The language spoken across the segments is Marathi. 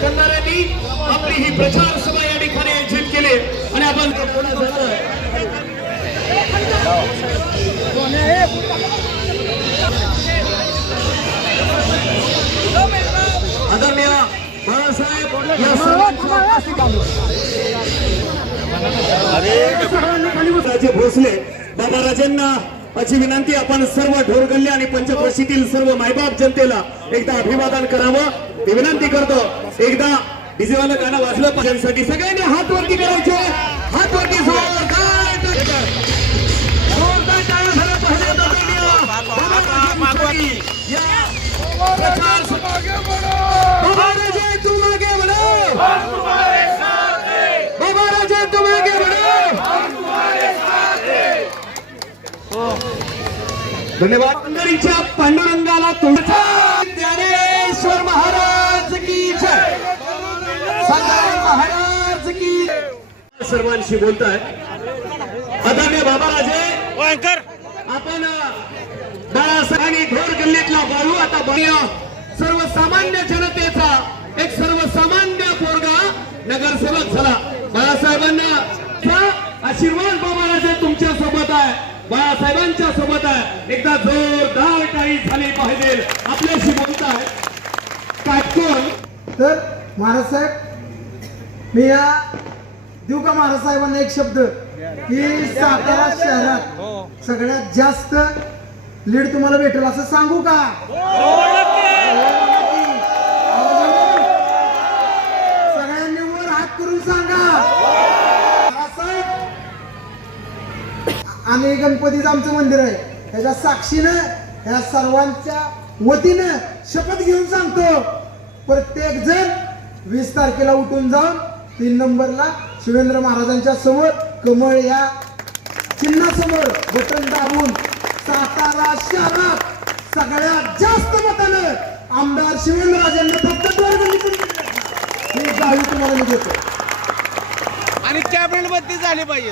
करणाऱ्यांनी आपली ही प्रचार सभा या ठिकाणी आयोजित केली. आणि आपण आदरणीय बाळासाहेब या भोसले बाबा राजांना अशी विनंती आपण सर्व ढोरगल्ले आणि पंचक्रोशीतील सर्व मायबाप जनतेला एकदा अभिवादन करावं. ते विनंती करतो एकदा डिझेवाला गाणं वाजलं पाहिजे. सगळ्यांनी हात वरती करायचे. हात वरती धन्यवाद. पंढरीच्या पांडुरंगाला ज्ञानेश्वर महाराज की जय. महाराज की सर्वांशी बोलताय. आदरणीय बाबाराजे आपण बाळासाहेब आणि ढोर गल्लीतला बाळू आता बघूया. सर्वसामान्य जनतेचा एक सर्वसामान्य पोरगा नगरसेवक झाला. बाळासाहेबांना त्या आशीर्वाद बाबाराजे सोबत आहे. बाळासाहेबांच्या सोबत आहे. एकदा जोरदार टाळी झाली पाहिजे. आपल्याशी बोलताय काटकोण तर महाराज साहेब मी या देऊ का महाराज साहेबांना एक शब्द? की सातारा शहरात सगळ्यात जास्त लीड तुम्हाला भेटेल असं सांगू का? आणि गणपतीचं आमचं मंदिर आहे. ह्याच्या साक्षीनं ह्या सर्वांच्या वतीनं शपथ घेऊन सांगतो. प्रत्येक जण वीस तारखेला उठून जाऊन तीन नंबरला शिवेंद्र महाराजांच्या समोर कमळ या चिन्हासमोर बटन दाबून सातारा शहरात सगळ्यात जास्त मतानं आमदार शिवेंद्रराजांना फक्त दोन गावी तुम्हाला मी देतो. आणि कॅबिनेट बदली झाले पाहिजे.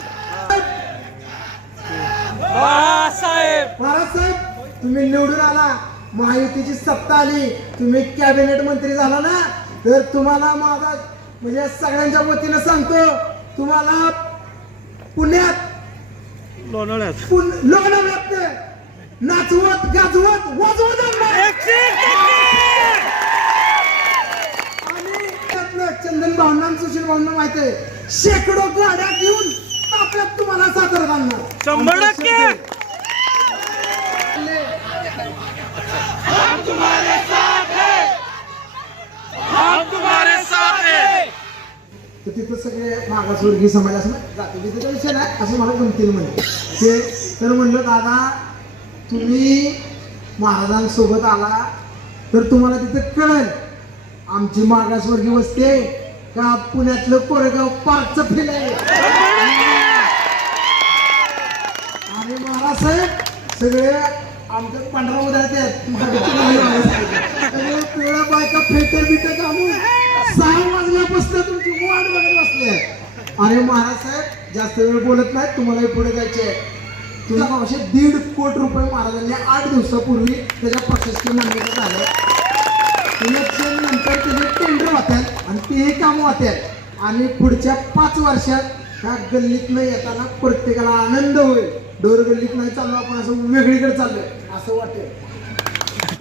तुम्ही निवडून आला महायुतीची सत्ता आली तुम्ही कॅबिनेट मंत्री झाला ना तर तुम्हाला माझा म्हणजे सगळ्यांच्या वतीनं सांगतो तुम्हाला पुण्यात लोणावळ्यात लोणावळ्यात नाचवत गाजवत वाजवत. आणि त्यातलं चंदन भावना सुशील भावना माहिती आहे शेकडो गाड्या घेऊन ताप्यात तुम्हाला सातारा आणणार शंभर टक्के. तुम्हारे साथ है तर तिथं सगळे मागासवर्गीय समाज असं जातीचा विषय नाही असं मला गमतीनं म्हणे ते तर म्हणलं दादा तुम्ही महाराजांसोबत आला तर तुम्हाला तिथं कळेल आमची मागासवर्गीय वस्ती आहे का पुण्यातलं कोरेगाव पार्कचं फिल आहे? आणि महाराज साहेब सगळे आमच्या पांढरा उदाहरण आहेत. मागे सगळे पिवळ्या बायका फेटर बिटर सहा वाजल्यापासून तुमची वाट बघत बसले अरे महाराज साहेब जास्त वेळ बोलत नाही तुम्हालाही पुढे जायचे तुला असे दीड कोटी रुपये महाराजांनी आठ दिवसापूर्वी त्याच्या प्रशासकीय मान्यता झालं. इलेक्शन नंतर त्याचे टेंडर होतात आणि तेही काम होतात आणि पुढच्या पाच वर्षात ह्या गल्लीतनं येताना प्रत्येकाला आनंद होईल. डोर गल्लीत नाही चाललो आपण असं वेगळीकडे चाललोय असं वाटेल.